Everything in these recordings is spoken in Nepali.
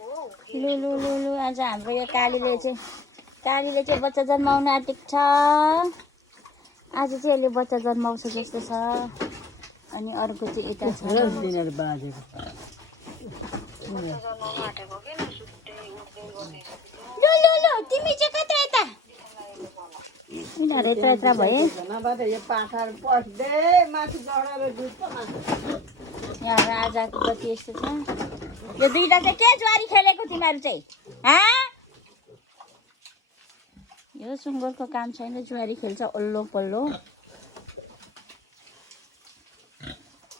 लु लु लु लु आज हाम्रो यो कालीले चाहिँ बच्चा जन्माउन आँटेको छ। आज चाहिँ यसले बच्चा जन्माउँछ जस्तो छ। अनि अर्को चाहिँ यता छ। लु लु लु तिमी चाहिँ कता यता यिनीहरू यत्रा भए यहाँ राजाको कति यस्तो छ। यो दुईटा चाहिँ के ज्वारी खेलेको तिमीहरू चाहिँ यो सुँगुरको काम छैन, ज्वारी खेल्छ ओल्लो पल्लो।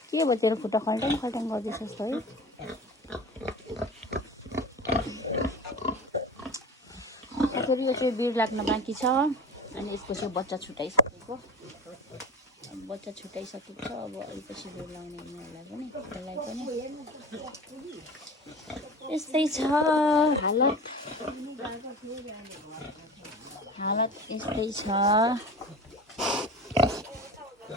के भयो तेरो खुट्टा खल्टाङ खल्टाङ गर्दैछ जस्तो है। फेरि यो चाहिँ बिड लाग्न बाँकी छ। अनि यसको चाहिँ बच्चा छुट्याइसकेको छ। अब अलिपछि बिड लाउने यिनीहरूलाई पनि त्यसलाई पनि यस्तै छ हालत यस्तै छ।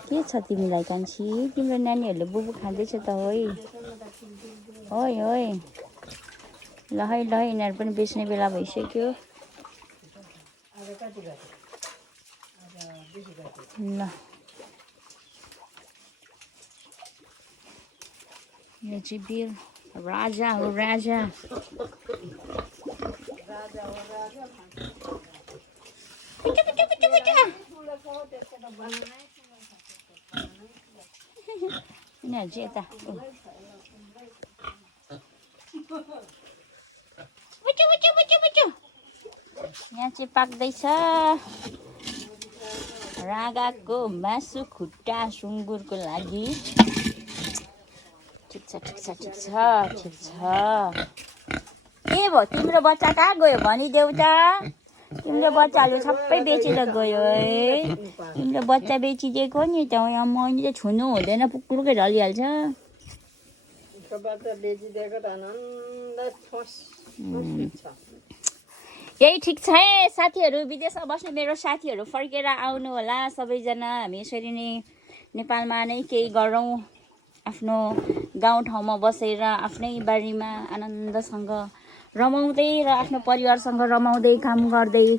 के छ तिमीलाई कान्छी? तिम्रो नानीहरूले बुबु खाँदैछ त होइ ल है यिनीहरू पनि बेच्ने बेला भइसक्यो। ल यो चाहिँ वीर राजा हो राजा। यिनीहरू चाहिँ यता यहाँ चाहिँ पाक्दैछ रागाको मासु खुट्टा सुँगुरको लागि। ठिक छ। के भयो तिम्रो बच्चा कहाँ गयो भनिदेऊ त। तिम्रो बच्चाहरू सबै बेचेर गयो है। तिम्रो बच्चा बेचिदिएको नि त। यहाँ मैले चाहिँ छुनु हुँदैन, पुक्लुकै ढलिहाल्छ। यही ठिक छ है साथीहरू। विदेशमा बस्ने मेरो साथीहरू फर्केर आउनु होला सबैजना। हामी यसरी नै नेपालमा नै केही गरौँ, आफ्नो गाउँठाउँमा बसेर आफ्नै बारीमा आनन्दसँग रमाउँदै र आफ्नो परिवारसँग रमाउँदै काम गर्दै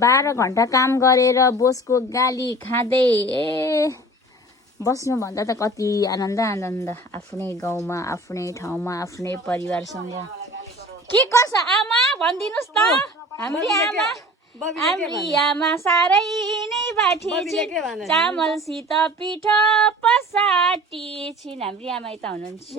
12 घन्टा काम गरेर बोसको गाली खाँदै बस्नुभन्दा त कति आनन्द आफ्नै गाउँमा आफ्नै ठाउँमा आफ्नै परिवारसँग। के कसो आमा भनिदिनुहोस् त। हाम्री आमा साह्रै नै बाठी छिन्, चामलसित पिठो पसाटी छिन्। हाम्री आमा यता हुनुहुन्छ।